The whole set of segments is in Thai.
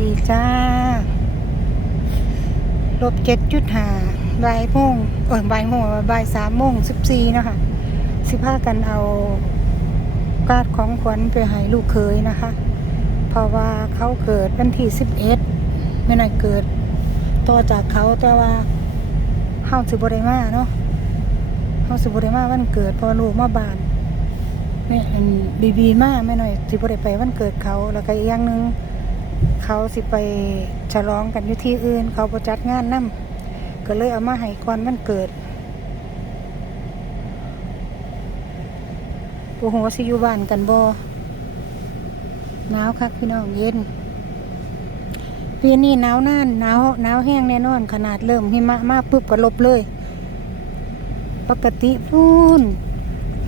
ดีจ้า ลบเจ็ดจุดห้าบ่ายโมงเออบ่ายโมงบ่ายสามโมงสิบสี่นะคะสิพากันเอาการ์ดของขวัญไปให้ลูกเคยนะคะ เพราะว่าเขาเกิดวันที่สิบเอ็ดไม่น่าเกิดต่อจากเขาแต่ว่าเฮาสิบได้มาเนาะเฮาสิบได้มาวันเกิดพอลูกมาบานแม่อันบีบีมาแม่หน่อยสิบได้ไปวันเกิดเขาแล้วก็อีกอย่างหนึ่ง เขาสิไปฉลองกันอยู่ที่อื่น เขาประจัดงานนํก็เลยเอามาให้ก่อนวันเกิดโอ้โหสิอยู่บ้านกันบ่หนาวคักพี่น้องเย็นปีนี้หนาวนานหนาวหนาวแห้งแน่นอน ขนาดเริ่มหิมะมาปุ๊บก็ลบเลย ปกติพูน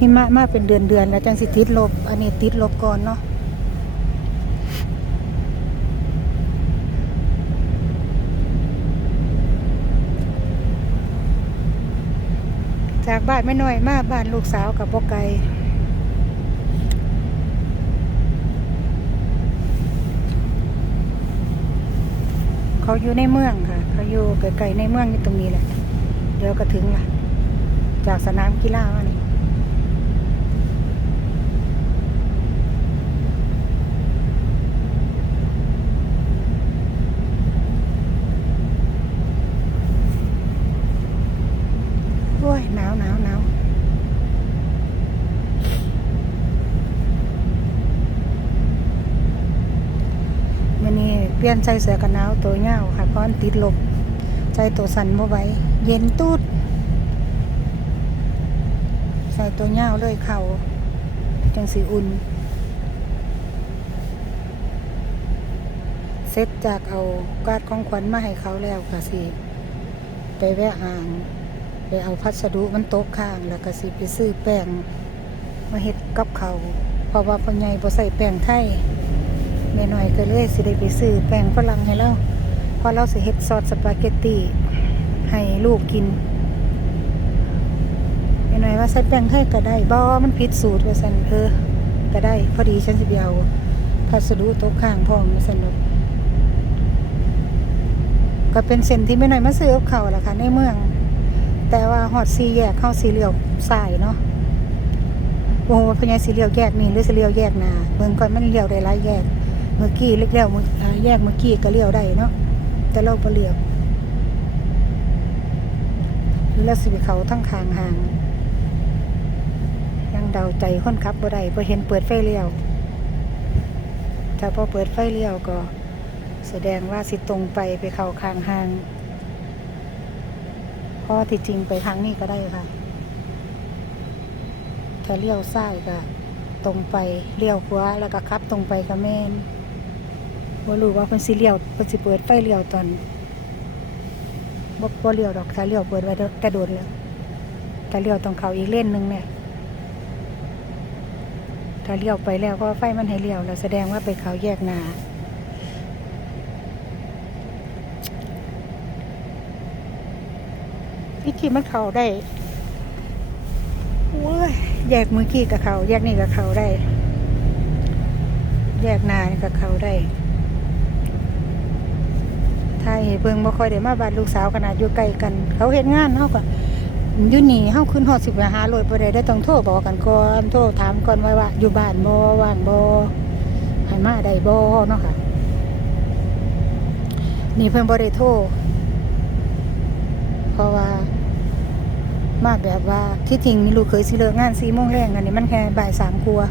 หิมะมาเป็นเดือนเดือนแล้วจังสิติดลบ อันนี้ติดลบก่อนเนาะ จากบ้านไม่น้อยมาบ้านลูกสาวกับพ่อไก่เขาอยู่ในเมืองค่ะ เขาอยู่ไกลๆในเมืองนี่ตรงนี้แหละ เดี๋ยวก็ถึงละจากสนามกีฬามานี่โอ้ยหนาวหนาวหนาวมันนี่เปลี่ ยนใส่เสื้อกันหนาวตัวเงาค่ะเพราะมันติดลบใส่ตัวสันบ่ไหวเย็นตูดใส่ตัวเงาเลยเข่าจังสีอุ่นเสร็จจากเอากาดของขวัญมาให้เขาแล้วค่ะสิไปแวะอ่าง ไปเอาพัสดุมันตกข้าง แล้วก็สิไปซื้อแป้งมาเฮ็ดกับเขาเพราะว่าพ่อใหญ่บ่ใส่แป้งไทย แม่น้อยก็เลยสิได้ไปซื้อแป้งฝรั่งให้เราเพราะเราสิเฮ็ดซอสสปาเกตตีให้ลูกกินแม่น้อยว่าใส่แป้งไทยก็ได้บ่มันผิดสูตรว่าซั่นเออก็ได้ พอดีฉันสิไปเอาพัสดุตกข้างพร้อมาซั่นเนาะก็เป็นเส้นที่แม่หน้อยมาซื้อกับเขาล่ะค่ะในเมือง แต่ว่าหอดซีแยกเข้าสีเหลียวสายเนาะโอ้โหพญาสีเหลียวแยกนี่หรือสีเหลียวแยกนาเมืองก่อนมันเหลียวได้หลายแยก มื่อกี้เล็กแล้วแยกเมื่อกี้ก็เลี้ยวได้เนาะแต่เราบ่เลี้ยวหรือเราสิไปเขาทั้งคางห่างยังเดาใจคนขับบ่ได้พอเห็นเปิดไฟเลี้ยวถ้าพอเปิดไฟเลี้ยวก็แสดงว่าสิตรงไปไปเขาคางห่างพราะที่จริงไปทางนี้ก็ได้ค่ะถ้าเลี้ยวซ้ายก็ตรงไปเลี้ยวขวาแล้วก็ขับตรงไปก็แม่น บ่รู้ว่าเพิ่นสิเลี้ยวเพิ่นสิเปิดไฟเลี้ยวตอนบ่บ่เลี้ยวดอกถ้าเลี้ยวเปิดไว้แต่โดนแล้วถ้าเลี้ยวต้องเข้าอีกเลนหนึงเนี่ยถ้าเลี้ยวไปแล้วก็ไฟมันให้เลี้ยวแล้วแสดงว่าไปเขาแยกนาพี่กี้มันเขาได้โอ้ยแยกมือกี้กับเขาแยกนี่กับเขาได้ แยกนานกับเขาได้ ถ้าเห็นเบิ่งบ่ค่อยได้มาบ้านลูกสาวขนาดอยู่ใกลกัน เขาเฮ็ดงานเฮาก็อยู่นี่เฮาขึ้นฮอดสิบหาโลดบ่ได้ได้ต้องโทรบอกกันก่อนโทรถามก่อนไว่าว่า อยู่บ้านบ่ว่างบ่ให้มาได้บ่เนาะค่ะนี่เพิ่นบ่ได้โทรเพราะว่า มาแบบว่าที่จริงนี่ลูกเคยสิเลิกงานสี่โมงแรงอันนี้มันแค่บ่ายสามกลัวา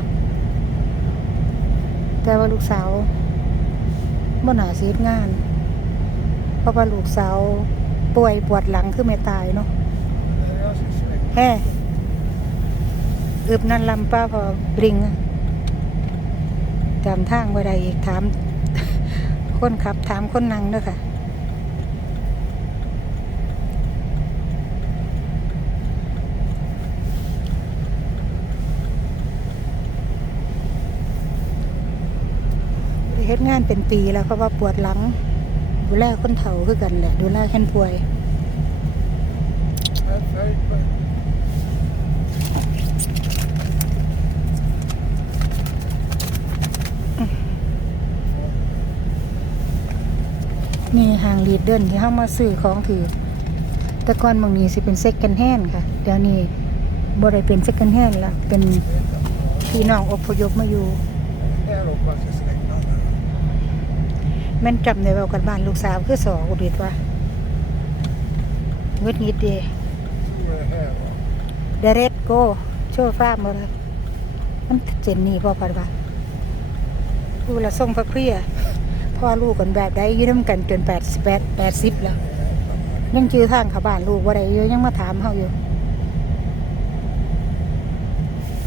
แต่ว่าลูกสาวบ่หนาสีงาน เพราะว่าลูกสาวป่วยปวดหลังคือไม่ตายเนาะแฮ่อึบนั่นลำป้าพอบริงอะจำทางไว้ได้อีกถาม คนขับถามคนนั่งเด้อค่ะเฮ็ดงานเป็นปีแล้วเพราะว่าปวดหลัง ดูแลคนเฒ่าคือกันแหละ ดูแลแค่นป่วยนี่ห้างลีดเดินที่เฮามาซื้อของถือ แต่ก่อนบางนี้สิเป็นเซ็กกันแฮนค่ะ เดี๋ยวนี้บ่ได้เป็นเซ็กกันแฮนละเป็นพี่น้องอพยพมาอยู่ แม่นจำได้เว้ากันบ้านลูกสาวคือสองอุดิตว่าเงึดงิดเดเดเรตโกโชว์ฟ้ามาเลยมันเจนนี่บ่ปัดว่าลูกละส่งพักเครียพ่อลูกกันแบบใดอยู่นํกันจน88 80แปดสิบแล้ว ยังจื้อทางข้าบ้านลูกบ่ได้อยู่ยังมาถามเฮาอยู่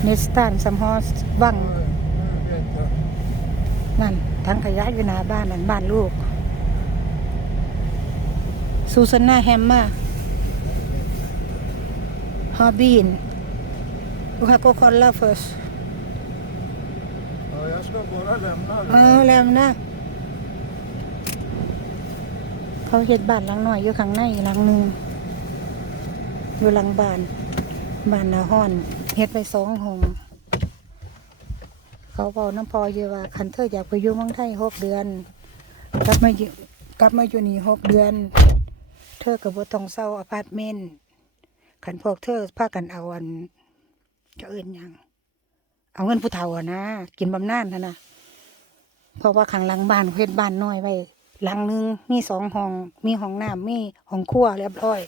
เนสตันซัมฮอสวังนั่น ทั้งขยะอยู่หน้าบ้านนั่นบ้านลูกซูซาน่าแฮมมาฮอบีนลูกค้าก็คอนลาเฟิร์ส Ja, jag ska bara lämna เออแล้วนะเขาเฮ็ดบ้านหลังหน่อยอยู่ข้างในหลังหนึ่งอยู่หลังบ้านบ้านนาฮ้อนเฮ็ดไปสองห้อง เขาบอกน้ำพอเยอะว่าคันเธออยากไปอยู่เมืองไทยหกเดือน กลับมาอยู่กลับมาอยู่นี่หกเดือน เธอกับบ่ต้องเศร้าอพาร์ตเมนต์ขันพวกเธอพากันเอาอันจะเอื่นยังเอาเงินผู้เฒ่าอะนะกินบำนาญนะนะเพราะว่าข้างหลังบ้านเขาเฮ็ดบ้านน้อยไว้หลังหนึงมีสองห้อง มีห้องน้ำมีห้องครัวเรียบร้อย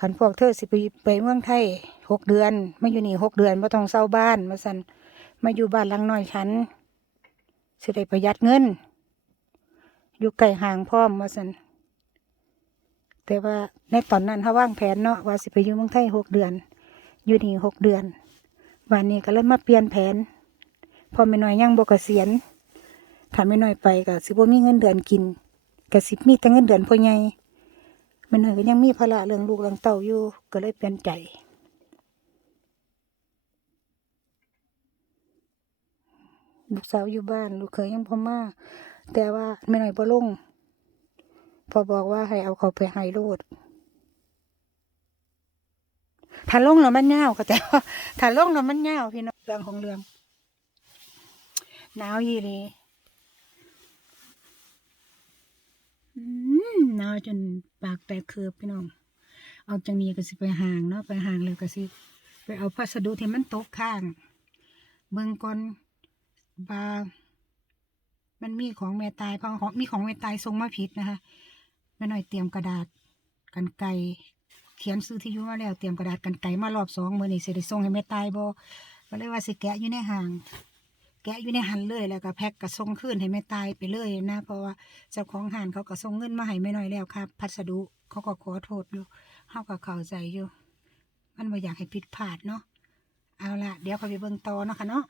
ขันพวกเธอสิไปไปเมืองไทยหกเดือนไมาอยู่นี่หกเดือนบ่ต้องเศร้าบ้านมาสัน มาอยู่บ้านหลังน้อยฉันสิได้ประหยัดเงิน อยู่ไกลห่างพร้อมาสันแต่ว่าในตอนนั้นเขาว่างแผนเนาะว่าสิไปอยู่เมืองไทยหกเดือน อยู่นี่หกเดือน วันนี้ก็เลยมาเปลี่ยนแผน พอไม่น้อยยังบ่เกษียณถ้าไม่น้อยไปก็สิบ่มีเงินเดือนกินก็สิมีแต่เงินเดือนพ่อใหญ่ไม่น้อยก็ยังมีภาระเรื่องลูกเรื่องเต้าอยู่ก็เลยเปลี่ยนใจ ลูกสาวอยู่บ้าน ลูกเคยยังพอมาแต่ว่าไม่หน้อยบ่ลง พอบอกว่าให้เอาเขาไปให้โลดถ้าลงแล้วมันเงาก็แต่ว่าถ้าลงแล้วมันเงาพี่น้องเรื่องของเรื่องหนาวยี่หลีอืมหนาวจนปากแตกเคือบพี่น้อง เอาจังนี้ก็สิไปห่างเนาะไปห่างเลยก็สิไปเอาพัสดุที่มันตกข้าง เบิ่งก่อน บามันมีของแม่ตายพราะของมีของแม่ตายส่งมาผิดนะคะแม่หน่อยเตรียมกระดาษกันไกเขียนซื้อที่อยู่มาแล้วเตรียมกระดาษกันไกมารอบสองมือนี่เสิได้ส่งให้แม่ตายบ่ก็เลยว่าสิแกะอยู่ในห่าง แกะอยู่ในหันเลยแล้วก็แพ็กกระส่งคืนให้แม่ตายไปเลยนะเพราะว่าเจ้าของหันเขาก็ส่งเงินมาให้แม่น้อยแล้วครับพัสดุเขาก็ขอโทษอยู่เฮาก็เข้าใจอยู่ มันบ่อยากให้ผิดพลาดเนาะเอาละเดี๋ยวเขาไปเบิ่งต่อเนาะค่ะเนาะ